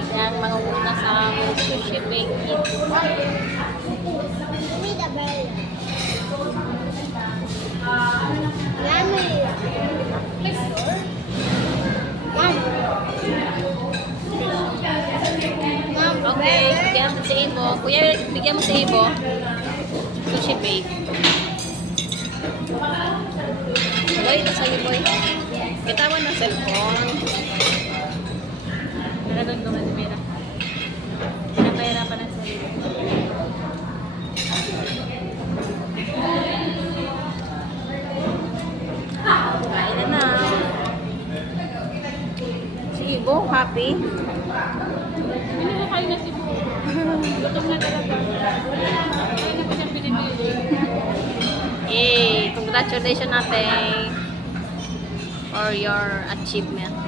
siyang mangunguna sa sushi bake kit. Okay, bigyan mo si Ibo. Kuya, bigyan mo si Ibo. Sushi bake. Boy, ito sa'yo, boy. Bitawan ng cellphone. Nalagang naman si Mira. Pinapahirapan ng sarili. Kain na na. Si Ibo, happy. Pinakakain na si Bo. Gutom na talaga. Kaya na pa siyang pinipili. Yay! Congratulations natin for your achievement.